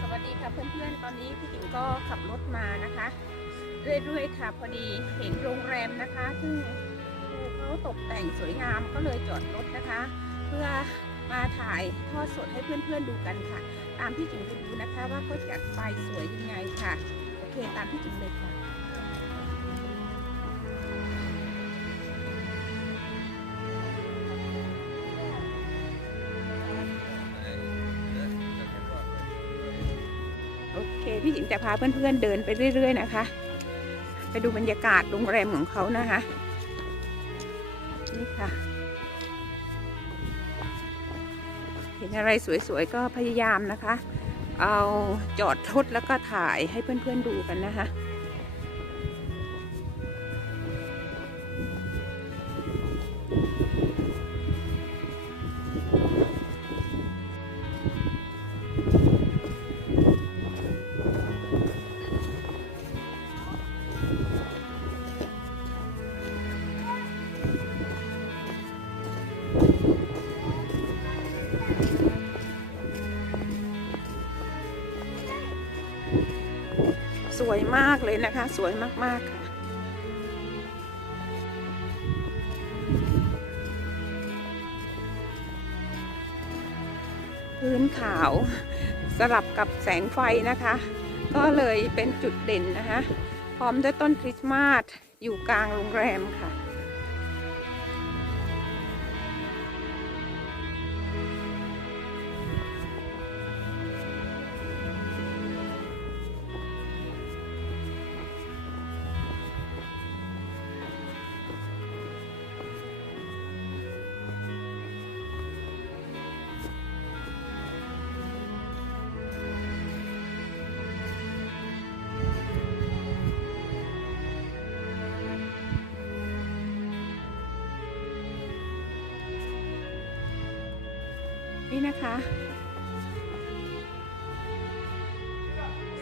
สวัสดีค่ะเพื่อนๆ ตอนนี้พี่จิ๋มก็ขับรถมานะคะ เรื่อยๆค่ะพอดีเห็นโรงแรมนะคะซึ่งเขาตกแต่งสวยงามก็เลยจอดรถนะคะ เพื่อมาถ่ายทอดสดให้เพื่อนๆดูกันค่ะ ตามพี่จิ๋มไปดูนะคะว่าเขาจัดไฟสวยยังไงค่ะ โอเคตามพี่จิ๋มเลยค่ะ พี่จิ๋มจะพาเพื่อนๆเดินไปเรื่อย ๆ นะคะ ไปดูบรรยากาศโรงแรมของเขานะคะนี่ค่ะ เห็นอะไรสวยๆก็พยายามนะคะ เอาจอดรถแล้วก็ถ่ายให้เพื่อนๆดูกันนะคะ วยมากเลยนะคะ สวยมาก ๆ ค่ะ พื้นขาวสลับกับแสงไฟนะคะ ก็เลยเป็นจุดเด่นนะคะ พร้อมด้วยต้นคริสต์มาสอยู่กลางโรงแรมค่ะ นี่นะคะ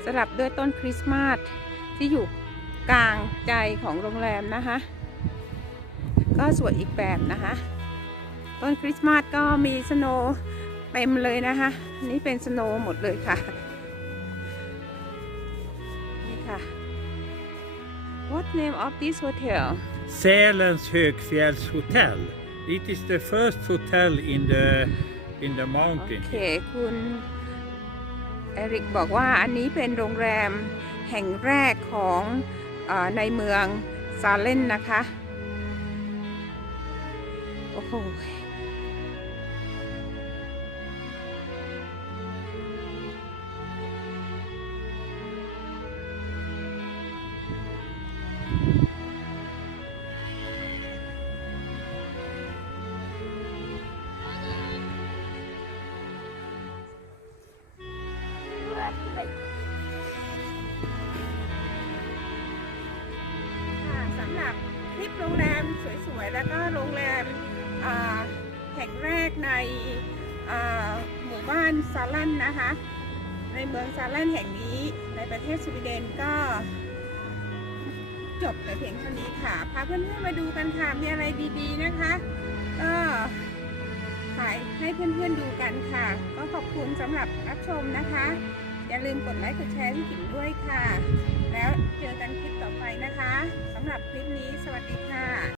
สลับด้วยต้นคริสต์มาสที่อยู่กลางใจของโรงแรมนะคะ ก็สวยอีกแบบนะคะ ต้นคริสต์มาสก็มีสโนว์เต็มเลยนะคะ นี่เป็นสโนว์หมดเลยค่ะ นี่ค่ะ What name of this hotel Sälens högfjällshotel. It is the first hotel in the in the โอ mountain. เค คุณเอริกบอกว่าอันนี้เป็นโรงแรมแห่งแรกของอในเมืองซาเลนนะคะ โอ้โห ลิปโรงแรมสวยๆ แล้วก็โรงแรมแห่งแรกในหมู่บ้านซาลันนะคะ ในเมืองซาลันแห่งนี้ในประเทศสวีเดนก็ จบแต่เพียงเท่านี้ค่ะ พาเพื่อนๆมาดูกันค่ะ มีอะไรดีๆนะคะ ก็ถ่ายให้เพื่อนๆดูกันค่ะ ก็ขอบคุณสำหรับรับชมนะคะ อย่าลืมกดไลค์กดแชร์พี่ถึงด้วยค่ะ แล้วเจอกันคลิปต่อไปนะคะสำหรับคลิปนี้สวัสดีค่ะ